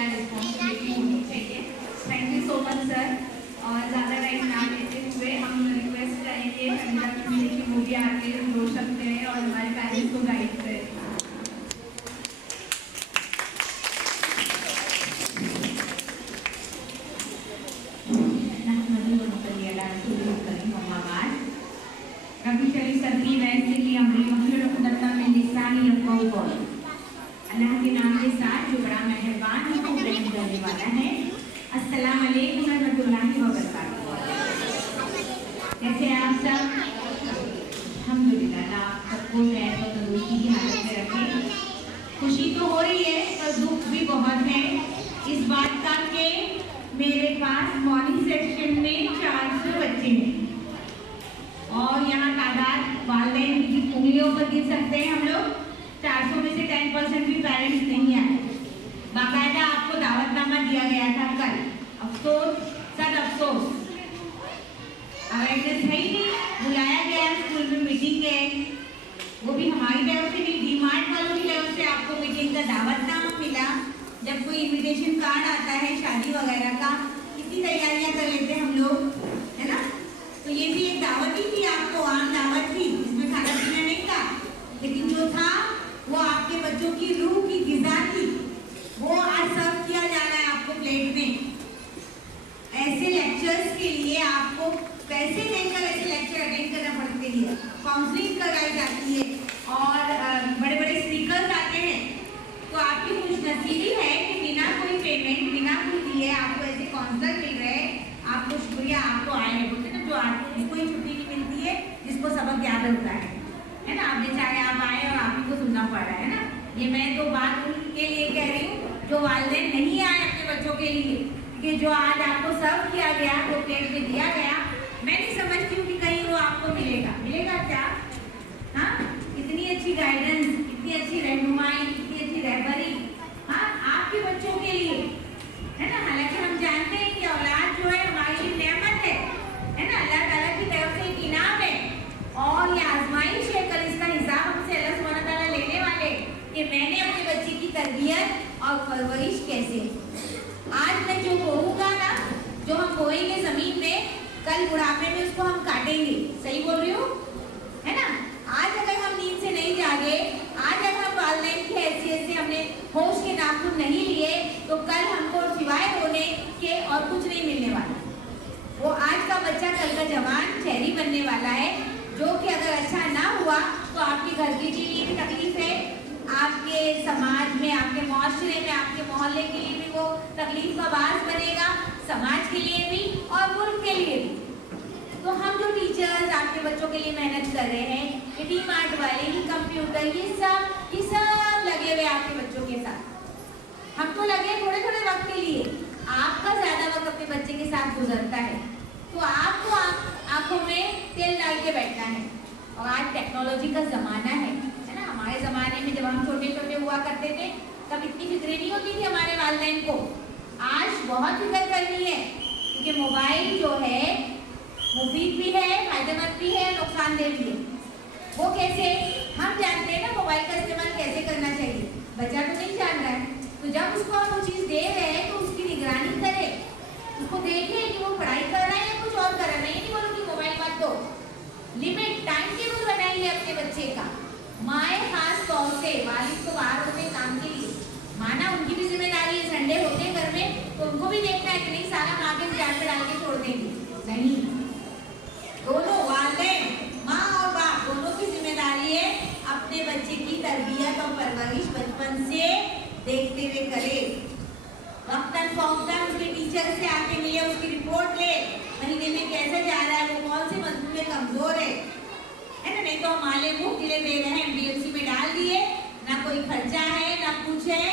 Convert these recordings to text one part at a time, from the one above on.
क्या रिस्पॉन्सिबिलिटी होनी चाहिए। Thank you so much sir. और ज़्यादा टाइम ना लेते हुए हम रिक्वेस्ट करेंगे संगीता किसी की वो भी आके रो सकते हैं और हमारे पेरेंट्स को गाइड करें। Kami sering wैसे हमारी मखलूक में लिसानी अल्लाह के नाम के साथ जो बड़ा मेहरबान हमको ब्लेस करने वाला है। अस्सलाम वालेकुम रहमतुल्लाहि व बरकातहू। कैसे आप सब? अल्हम्दुलिल्लाह आप सबको खैर और तंदुरुस्ती की हालत में रखें। खुशी तो हो रही है पर दुख भी बहुत है इस बात का कि मेरे पास मॉर्निंग सेक्शन में 400 बच्चे हैं और यहाँ तादाद वालिदैन की उंगलियों पर गिन सकते हैं हम लोग। 400 में से 10% भी पेरेंट्स नहीं आए। बाकायदा आपको दावतनामा दिया गया था कल। अफसोस सद अफसोस अवेयरनेस है ही नहीं। बुलाया गया स्कूल में मीटिंग है, वो भी हमारी तरफ से नहीं, डीमार्ट वालों की तरफ से आपको मीटिंग का दावतनामा मिला। जब कोई इन्विटेशन कार्ड आता है शादी वगैरह का, कितनी तैयारियां कर लेते हैं हम लोग, है ना। तो ये भी एक दावत ही थी, आपको आम दावत थी, इसमें खाना पीना नहीं था, लेकिन जो था वो आपके बच्चों की रूह की ग़िज़ा थी, वो आज सर्व किया जा रहा है आपको प्लेट में। ऐसे लेक्चर्स के लिए आपको पैसे देकर ऐसे लेक्चर अटेंड करना पड़ते हैं, काउंसलिंग कराई जाती है और बड़े बड़े स्पीकर्स आते हैं। तो आपकी खुशनसीबी है कि बिना कोई पेमेंट, बिना कुछ दिए आपको ऐसे काउंसलर मिल रहे हैं। आपको शुक्रिया, आपको आए हैं बोलते ना, जो आपको कोई छुट्टी नहीं मिलती है जिसको सबक याद होता है ना। आप बेचारे आप आए और आप ही को सुनना पड़ रहा है ना। ये मैं तो बात उनके लिए कह रही हूँ जो वालिदैन नहीं आए अपने बच्चों के लिए, कि जो आज आपको सर्व किया गया, वो प्लेट में दिया गया, मैं नहीं समझती हूँ कि कहीं वो आपको मिलेगा। मिलेगा क्या? हाँ, इतनी अच्छी गाइडेंस, इतनी अच्छी रहनुमाई, इतनी अच्छी रहबरी, हाँ, आपके बच्चों के लिए, है ना। हालांकि हम जानते हैं कि औलाद जो है हमारी लिए नेमत है ना, अल्लाह ताला की तरफ से एक इनाम है और ये आजमाइश है। कल इसका हिसाब हमसे अल्लाह सुब्हानहू तआला लेने वाले कि मैंने अपने बच्चे की तरबियत और परवरिश कैसे। आज मैं जो बोऊंगा ना, जो हम बोएंगे जमीन में, कल बुढ़ापे में उसको हम काटेंगे। सही बोल रही हूँ, है ना। आज अगर हम नींद से नहीं जागे, आज अगर हम वालिदैन की हैसियत से हमने होश के नाखून नहीं लिए, तो कल हमको सिवाय रोने के और कुछ नहीं मिलने वाला। वो आज का बच्चा कल का जवान शहरी बनने वाला है, जो कि अगर अच्छा ना हुआ तो आपके घर के लिए भी तकलीफ है, आपके समाज में, आपके माशरे में, आपके मोहल्ले के लिए भी वो तकलीफ का बास बनेगा, समाज के लिए भी और मुल्क के लिए भी। तो हम जो टीचर्स आपके बच्चों के लिए मेहनत कर रहे हैं, ये डीमार्ट वाले, ये कंप्यूटर, ये सब लगे हुए आपके बच्चों के साथ। हम तो लगे थोड़े थोड़े वक्त के लिए, आपका ज्यादा वक्त अपने बच्चे के साथ गुजरता है, तो आपको आंखों में तेल डाल के बैठना है। और आज टेक्नोलॉजी का जमाना है ना। हमारे जमाने में जब हम छोटे छोटे हुआ करते थे, तब इतनी फिक्र नहीं होती थी हमारे वालिदैन को। आज बहुत फिक्र करनी है, क्योंकि मोबाइल जो है मुफीद भी है, फायदेमंद भी है, नुकसानदेह भी है। वो कैसे? हम जानते हैं ना मोबाइल का इस्तेमाल कैसे करना चाहिए, बच्चा तो नहीं जान रहा है। तो जब उसको हम वो चीज़ दे रहे हैं तो उसकी निगरानी करें, उसको देखें कि वो पढ़ाई कर रहा है या कुछ और कर रहा है। मैं नहीं बोलूँ कि मोबाइल मत दो, लिमिट, टाइम टेबल बनाइए अपने बच्चे का। माएँ खास तौर से, वालिद तो बाहर होते हैं काम के लिए, माना उनकी भी जिम्मेदारी है, संडे होते हैं घर में तो उनको भी देखना है कि नहीं सारा माँ के जान पे डाल के छोड़ देंगे, नहीं। दोनों वालिदैन, माँ और बाप दोनों की जिम्मेदारी है अपने बच्चे की तरबियत और परवरिश बचपन से देखते हुए करे। वक्तन फौक्तन उसके टीचर से आके मिले, उसकी रिपोर्ट ले, महीने में कैसे जा रहा है, वो कौन से मजमून में कमजोर है ना। नहीं तो हम माले मुँह गिले दे रहे हैं, DMC में डाल दिए, ना कोई खर्चा है ना कुछ है।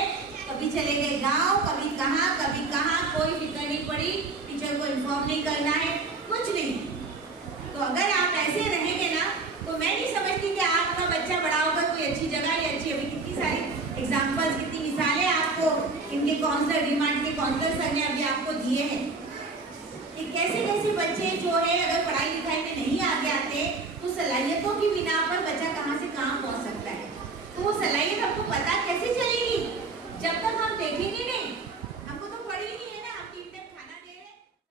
कभी चले गए गाँव, कभी कहाँ, कोई फिक्र नहीं पड़ी, टीचर को इन्फॉर्म नहीं करना है, कुछ नहीं। तो अगर आप ऐसे रहेंगे ना, तो मैं नहीं समझती कि आपका बच्चा बड़ा होकर कोई अच्छी जगह या अच्छी, अभी कितनी सारी एग्जाम्पल्स, कितनी मिसालें आपको इनके काउंसलर, डीमार्ट के काउंसलर सर ने अभी आपको दिए हैं कि कैसे कैसे बच्चे जो है अगर पढ़ाई लिखाई में नहीं आगे आते, तो सलाहियतों की बिना पर बच्चा कहाँ से कहाँ पहुँच सकता है। तो वो सलाहियत हमको पता कैसे चलेगी जब तक हम देखेंगे नहीं।